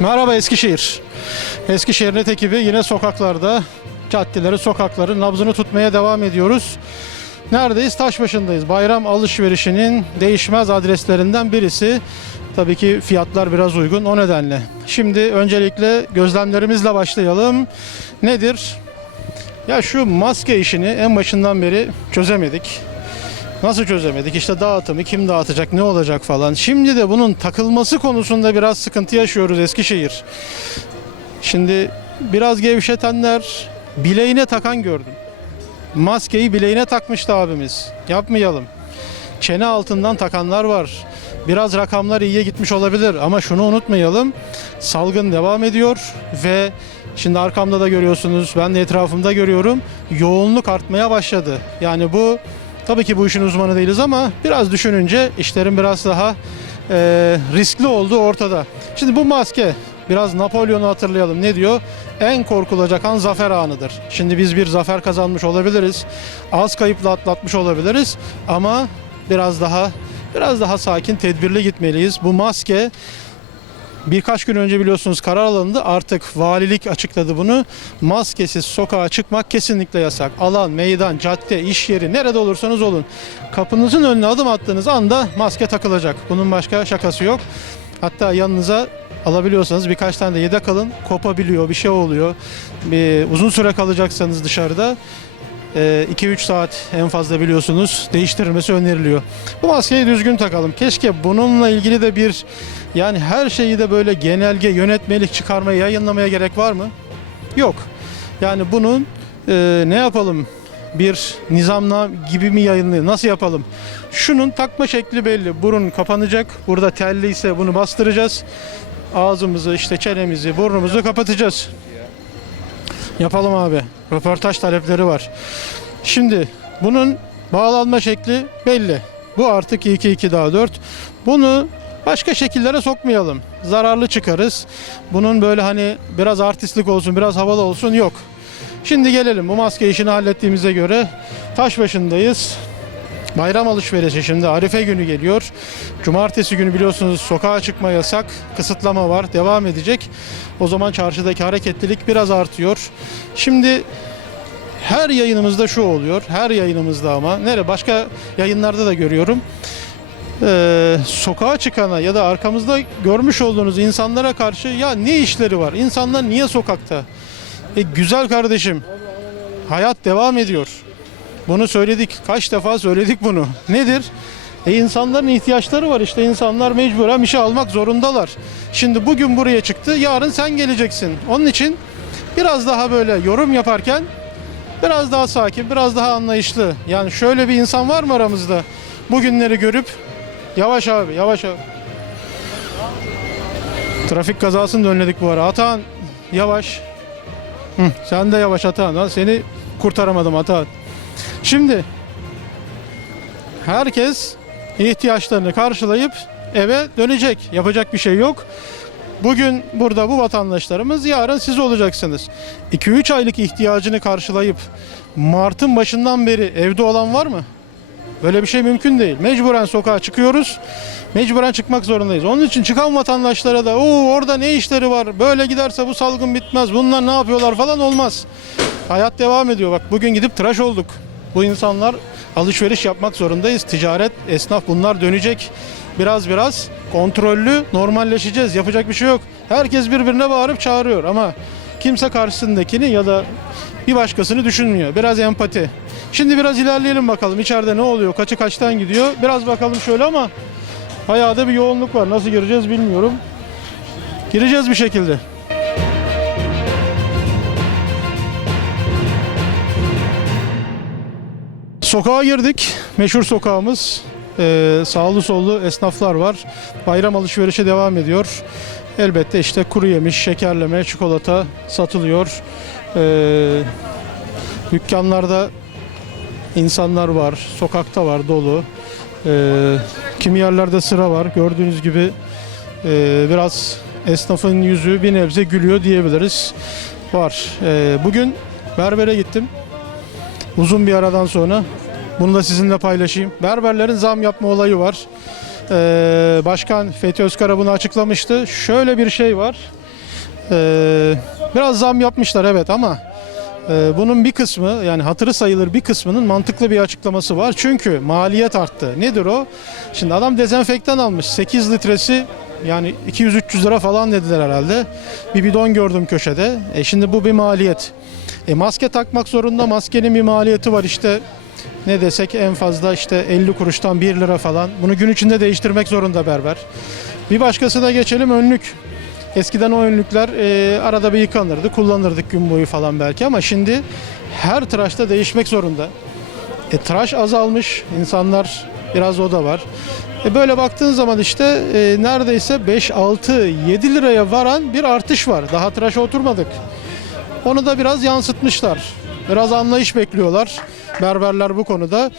Merhaba Eskişehir. Eskişehir Net ekibi yine sokaklarda, caddeleri, sokakları nabzını tutmaya devam ediyoruz. Neredeyiz? Taşbaşı'ndayız. Bayram alışverişinin değişmez adreslerinden birisi. Tabii ki fiyatlar biraz uygun o nedenle. Şimdi öncelikle gözlemlerimizle başlayalım. Nedir? Ya şu maske işini en başından beri çözemedik. Nasıl çözemedik? İşte dağıtımı kim dağıtacak, ne olacak falan. Şimdi de bunun takılması konusunda biraz sıkıntı yaşıyoruz Eskişehir. Şimdi biraz gevşetenler bileğine takan gördüm. Maskeyi bileğine takmıştı abimiz. Yapmayalım. Çene altından takanlar var. Biraz rakamlar iyiye gitmiş olabilir ama şunu unutmayalım. Salgın devam ediyor ve şimdi arkamda da görüyorsunuz, ben de etrafımda görüyorum. Yoğunluk artmaya başladı. Yani bu tabii ki bu işin uzmanı değiliz ama biraz düşününce işlerin biraz daha e, riskli olduğu ortada. Şimdi bu maske biraz Napolyon'u hatırlayalım. Ne diyor? En korkulacak an zafer anıdır. Şimdi biz bir zafer kazanmış olabiliriz. Az kayıpla atlatmış olabiliriz ama biraz daha biraz daha sakin, tedbirli gitmeliyiz. Bu maske Birkaç gün önce biliyorsunuz karar alındı. Artık valilik açıkladı bunu. Maskesiz sokağa çıkmak kesinlikle yasak. Alan, meydan, cadde, iş yeri nerede olursanız olun. Kapınızın önüne adım attığınız anda maske takılacak. Bunun başka şakası yok. Hatta yanınıza alabiliyorsanız birkaç tane de yedek alın. Kopabiliyor, bir şey oluyor. Bir, uzun süre kalacaksanız dışarıda 2-3 saat en fazla biliyorsunuz değiştirilmesi öneriliyor. Bu maskeyi düzgün takalım. Keşke bununla ilgili de bir yani her şeyi de böyle genelge, yönetmelik çıkarmaya, yayınlamaya gerek var mı? Yok. Yani bunun e, ne yapalım? Bir nizamla gibi mi yayınlayalım? Nasıl yapalım? Şunun takma şekli belli. Burun kapanacak. Burada telli ise bunu bastıracağız. Ağzımızı, işte çenemizi, burnumuzu kapatacağız. Yapalım abi. Röportaj talepleri var. Şimdi bunun bağlanma şekli belli. Bu artık 2 2 daha 4. Bunu başka şekillere sokmayalım. Zararlı çıkarız. Bunun böyle hani biraz artistlik olsun, biraz havalı olsun yok. Şimdi gelelim bu maske işini hallettiğimize göre taş başındayız. Bayram alışverişi şimdi Arife günü geliyor. Cumartesi günü biliyorsunuz sokağa çıkma yasak, kısıtlama var, devam edecek. O zaman çarşıdaki hareketlilik biraz artıyor. Şimdi her yayınımızda şu oluyor, her yayınımızda ama nere başka yayınlarda da görüyorum. Ee, sokağa çıkana ya da arkamızda görmüş olduğunuz insanlara karşı ya ne işleri var? İnsanlar niye sokakta? E, güzel kardeşim, hayat devam ediyor. Bunu söyledik. Kaç defa söyledik bunu. Nedir? E insanların ihtiyaçları var işte insanlar mecburen bir şey almak zorundalar. Şimdi bugün buraya çıktı yarın sen geleceksin. Onun için biraz daha böyle yorum yaparken biraz daha sakin biraz daha anlayışlı. Yani şöyle bir insan var mı aramızda bugünleri görüp yavaş abi yavaş abi. Trafik kazasını da önledik bu ara. Atan yavaş. Hı, sen de yavaş Atan. Lan Seni kurtaramadım Atan. Şimdi herkes ihtiyaçlarını karşılayıp eve dönecek. Yapacak bir şey yok. Bugün burada bu vatandaşlarımız yarın siz olacaksınız. 2-3 aylık ihtiyacını karşılayıp Mart'ın başından beri evde olan var mı? Böyle bir şey mümkün değil. Mecburen sokağa çıkıyoruz. Mecburen çıkmak zorundayız. Onun için çıkan vatandaşlara da o orada ne işleri var? Böyle giderse bu salgın bitmez. Bunlar ne yapıyorlar falan olmaz. Hayat devam ediyor. Bak bugün gidip tıraş olduk. Bu insanlar alışveriş yapmak zorundayız. Ticaret, esnaf bunlar dönecek. Biraz biraz kontrollü normalleşeceğiz. Yapacak bir şey yok. Herkes birbirine bağırıp çağırıyor ama kimse karşısındakini ya da bir başkasını düşünmüyor. Biraz empati. Şimdi biraz ilerleyelim bakalım içeride ne oluyor, kaçı kaçtan gidiyor. Biraz bakalım şöyle ama bayağı da bir yoğunluk var. Nasıl gireceğiz bilmiyorum. Gireceğiz bir şekilde. Sokağa girdik. Meşhur sokağımız. Ee, sağlı sollu esnaflar var. Bayram alışverişi devam ediyor. Elbette işte kuru yemiş, şekerleme, çikolata satılıyor. Ee, dükkanlarda insanlar var. Sokakta var dolu. Ee, kimi yerlerde sıra var. Gördüğünüz gibi e, biraz esnafın yüzü bir nebze gülüyor diyebiliriz. Var. Ee, bugün berbere gittim. Uzun bir aradan sonra bunu da sizinle paylaşayım. Berberlerin zam yapma olayı var. Ee, Başkan Fethi Özkara bunu açıklamıştı. Şöyle bir şey var. Ee, biraz zam yapmışlar evet ama e, bunun bir kısmı yani hatırı sayılır bir kısmının mantıklı bir açıklaması var. Çünkü maliyet arttı. Nedir o? Şimdi adam dezenfektan almış. 8 litresi yani 200-300 lira falan dediler herhalde. Bir bidon gördüm köşede. E şimdi bu bir maliyet. E maske takmak zorunda. Maskenin bir maliyeti var işte ne desek en fazla işte 50 kuruştan 1 lira falan. Bunu gün içinde değiştirmek zorunda berber. Bir başkasına geçelim önlük. Eskiden o önlükler e, arada bir yıkanırdı, kullanırdık gün boyu falan belki ama şimdi her tıraşta değişmek zorunda. E, tıraş azalmış, insanlar biraz o da var. E, böyle baktığın zaman işte e, neredeyse 5, 6, 7 liraya varan bir artış var. Daha tıraşa oturmadık. Onu da biraz yansıtmışlar. Biraz anlayış bekliyorlar berberler bu konuda.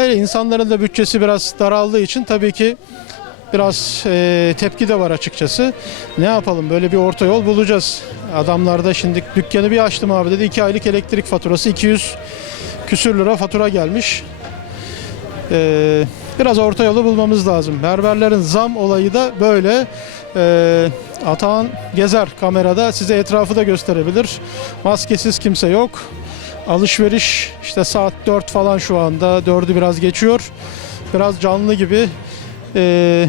Öyle insanların da bütçesi biraz daraldığı için tabii ki biraz e, tepki de var açıkçası. Ne yapalım böyle bir orta yol bulacağız. Adamlar da şimdi dükkanı bir açtım abi dedi 2 aylık elektrik faturası 200 küsür lira fatura gelmiş. Ee, biraz orta yolu bulmamız lazım. Berberlerin zam olayı da böyle. Ee, Atahan gezer kamerada size etrafı da gösterebilir. Maskesiz kimse yok. Alışveriş işte saat 4 falan şu anda. 4'ü biraz geçiyor. Biraz canlı gibi. Ee,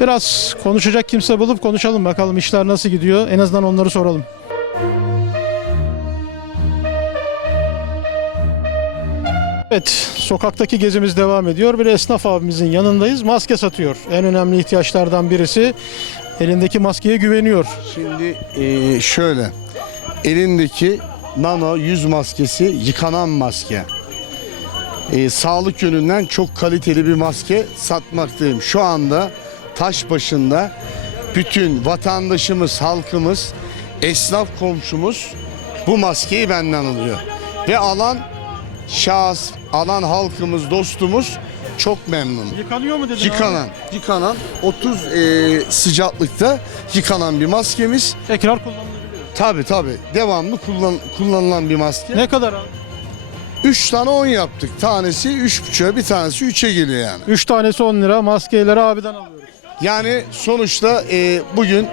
biraz konuşacak kimse bulup konuşalım bakalım işler nasıl gidiyor. En azından onları soralım. Evet, sokaktaki gezimiz devam ediyor. Bir esnaf abimizin yanındayız. Maske satıyor. En önemli ihtiyaçlardan birisi. Elindeki maskeye güveniyor. Şimdi eee, şöyle elindeki nano yüz maskesi yıkanan maske. Eee, sağlık yönünden çok kaliteli bir maske satmaktayım. Şu anda taş başında bütün vatandaşımız, halkımız, esnaf komşumuz bu maskeyi benden alıyor. Ve alan şahıs, alan halkımız, dostumuz çok memnun. Yıkanıyor mu dedin Yıkanan, yıkanan 30 eee, sıcaklıkta yıkanan bir maskemiz. Tekrar kullanılabiliyor. Tabi tabi devamlı kullan, kullanılan bir maske. Ne kadar abi? 3 tane 10 yaptık. Tanesi 3,5'a bir tanesi 3'e geliyor yani. 3 tanesi 10 lira. Maskeleri abiden alıyoruz. Yani sonuçta eee, bugün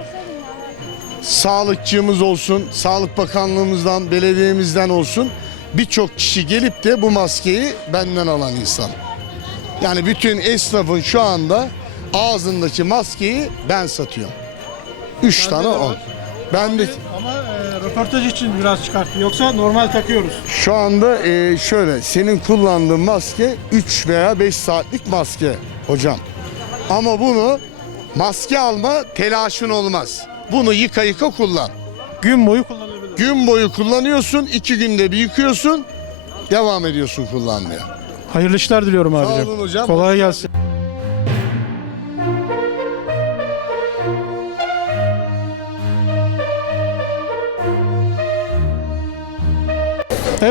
sağlıkçımız olsun, Sağlık Bakanlığımızdan, belediyemizden olsun birçok kişi gelip de bu maskeyi benden alan insan. Yani bütün esnafın şu anda ağzındaki maskeyi ben satıyorum. 3 tane de 10. var. Ben de Ama e, röportaj için biraz çıkarttı. Yoksa normal takıyoruz. şu anda eee, şöyle senin kullandığın maske 3 veya 5 saatlik maske hocam. Ama bunu maske alma telaşın olmaz. Bunu yıka yıka kullan. Gün boyu kullanılabilir. Gün boyu kullanıyorsun, iki günde bir yıkıyorsun, devam ediyorsun kullanmaya. Hayırlı işler diliyorum abicim. olun hocam. Kolay gelsin.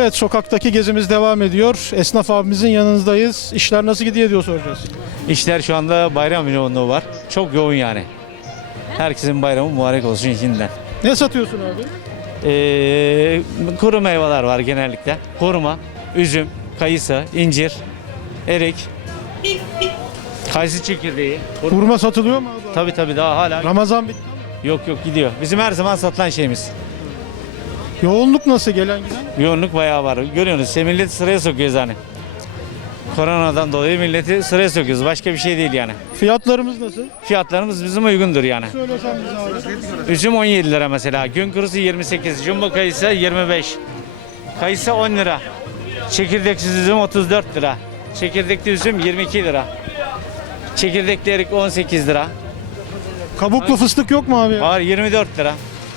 Evet sokaktaki gezimiz devam ediyor. Esnaf abimizin yanınızdayız. İşler nasıl gidiyor diyor soracağız. İşler şu anda bayram yoğunluğu var. Çok yoğun yani. Herkesin bayramı mübarek olsun şimdiden. Ne satıyorsun abi? Ee, kuru meyveler var genellikle. Hurma, üzüm, kayısı, incir, erik, kayısı çekirdeği. Hurma. Hurma satılıyor mu abi? Tabii tabii daha hala Ramazan bitti. yok yok gidiyor. Bizim her zaman satılan şeyimiz. Yoğunluk nasıl gelen giden? Yoğunluk bayağı var. Görüyorsunuz milleti sıraya sokuyoruz hani. Koronadan dolayı milleti sıraya sokuyoruz. Başka bir şey değil yani. Fiyatlarımız nasıl? Fiyatlarımız bizim uygundur yani. Söylesen bize abi. Üzüm 17 lira mesela. Gün kurusu 28. Jumbo kayısı 25. Kayısı 10 lira. Çekirdeksiz üzüm 34 lira. Çekirdekli üzüm 22 lira. Çekirdekli erik 18 lira. Kabuklu fıstık yok mu abi? Var 24 lira.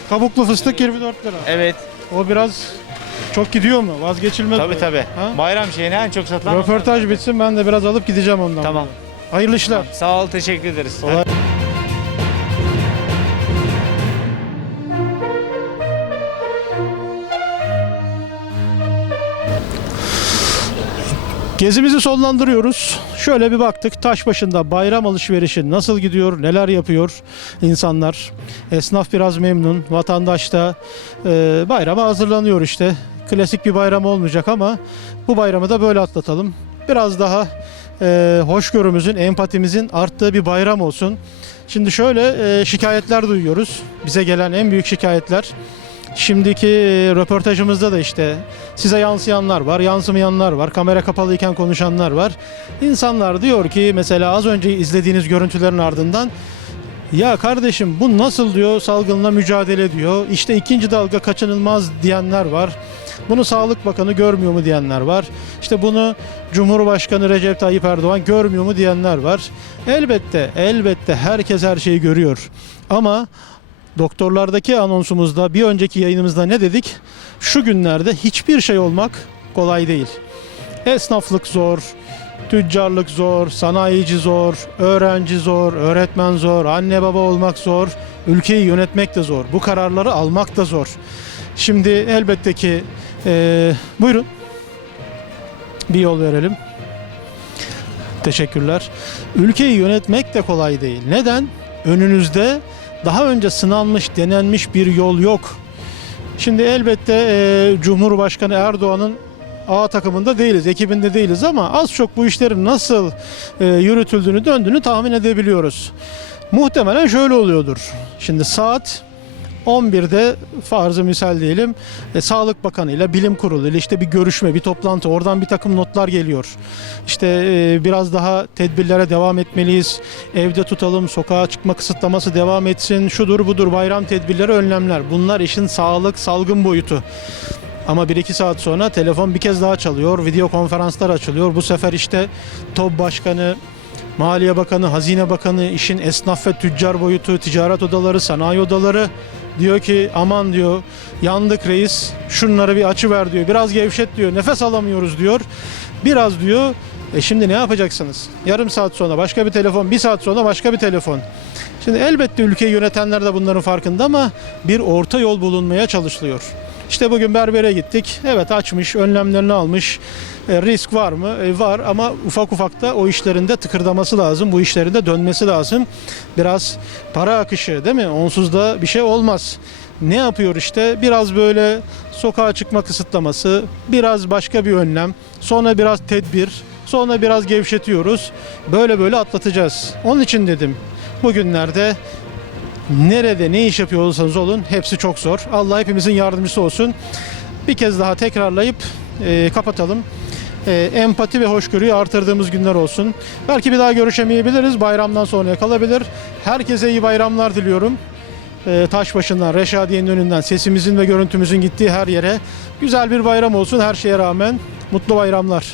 Kabuklu fıstık 24 lira. Evet. O biraz çok gidiyor mu? Vazgeçilmez Tabi mi? tabi. Ha? Bayram şeyine en çok satılan. Röportaj bitsin ben de biraz alıp gideceğim ondan. Tamam. Hayırlı işler. Sağ ol teşekkür ederiz. Kolay- Gezimizi sonlandırıyoruz. Şöyle bir baktık taş başında bayram alışverişi nasıl gidiyor, neler yapıyor insanlar. Esnaf biraz memnun, vatandaş da e, bayrama hazırlanıyor işte. Klasik bir bayram olmayacak ama bu bayramı da böyle atlatalım. Biraz daha e, hoşgörümüzün, empatimizin arttığı bir bayram olsun. Şimdi şöyle e, şikayetler duyuyoruz. Bize gelen en büyük şikayetler. Şimdiki e, röportajımızda da işte size yansıyanlar var, yansımayanlar var, kamera kapalıyken konuşanlar var. İnsanlar diyor ki mesela az önce izlediğiniz görüntülerin ardından ya kardeşim bu nasıl diyor salgınla mücadele diyor. İşte ikinci dalga kaçınılmaz diyenler var. Bunu Sağlık Bakanı görmüyor mu diyenler var. İşte bunu Cumhurbaşkanı Recep Tayyip Erdoğan görmüyor mu diyenler var. Elbette, elbette herkes her şeyi görüyor. Ama doktorlardaki anonsumuzda bir önceki yayınımızda ne dedik? Şu günlerde hiçbir şey olmak kolay değil. Esnaflık zor, tüccarlık zor, sanayici zor, öğrenci zor, öğretmen zor, anne baba olmak zor, ülkeyi yönetmek de zor. Bu kararları almak da zor. Şimdi elbette ki eee, buyurun bir yol verelim. Teşekkürler. Ülkeyi yönetmek de kolay değil. Neden? Önünüzde daha önce sınanmış, denenmiş bir yol yok. Şimdi elbette eee, Cumhurbaşkanı Erdoğan'ın A takımında değiliz, ekibinde değiliz ama az çok bu işlerin nasıl eee, yürütüldüğünü, döndüğünü tahmin edebiliyoruz. Muhtemelen şöyle oluyordur. Şimdi saat 11'de farzı misal diyelim e, Sağlık Bakanı ile Bilim Kurulu ile işte bir görüşme, bir toplantı, oradan bir takım notlar geliyor. İşte e, biraz daha tedbirlere devam etmeliyiz. Evde tutalım, sokağa çıkma kısıtlaması devam etsin. Şudur budur bayram tedbirleri, önlemler. Bunlar işin sağlık, salgın boyutu. Ama 1-2 saat sonra telefon bir kez daha çalıyor, video konferanslar açılıyor. Bu sefer işte TOB Başkanı, Maliye Bakanı, Hazine Bakanı, işin esnaf ve tüccar boyutu, ticaret odaları, sanayi odaları diyor ki aman diyor yandık reis şunları bir açı ver diyor. Biraz gevşet diyor. Nefes alamıyoruz diyor. Biraz diyor. E şimdi ne yapacaksınız? Yarım saat sonra başka bir telefon, bir saat sonra başka bir telefon. Şimdi elbette ülkeyi yönetenler de bunların farkında ama bir orta yol bulunmaya çalışılıyor. İşte bugün berbere gittik. Evet açmış, önlemlerini almış. E, risk var mı? E, var ama ufak ufak da o işlerinde tıkırdaması lazım. Bu işlerinde dönmesi lazım. Biraz para akışı değil mi? Onsuz da bir şey olmaz. Ne yapıyor işte? Biraz böyle sokağa çıkma kısıtlaması, biraz başka bir önlem, sonra biraz tedbir, sonra biraz gevşetiyoruz. Böyle böyle atlatacağız. Onun için dedim bugünlerde nerede ne iş yapıyor olursanız olun hepsi çok zor. Allah hepimizin yardımcısı olsun. Bir kez daha tekrarlayıp e, kapatalım. E, empati ve hoşgörüyü artırdığımız günler olsun. Belki bir daha görüşemeyebiliriz. Bayramdan sonraya kalabilir. Herkese iyi bayramlar diliyorum. E, Taşbaşı'ndan, Reşadiye'nin önünden sesimizin ve görüntümüzün gittiği her yere güzel bir bayram olsun her şeye rağmen. Mutlu bayramlar.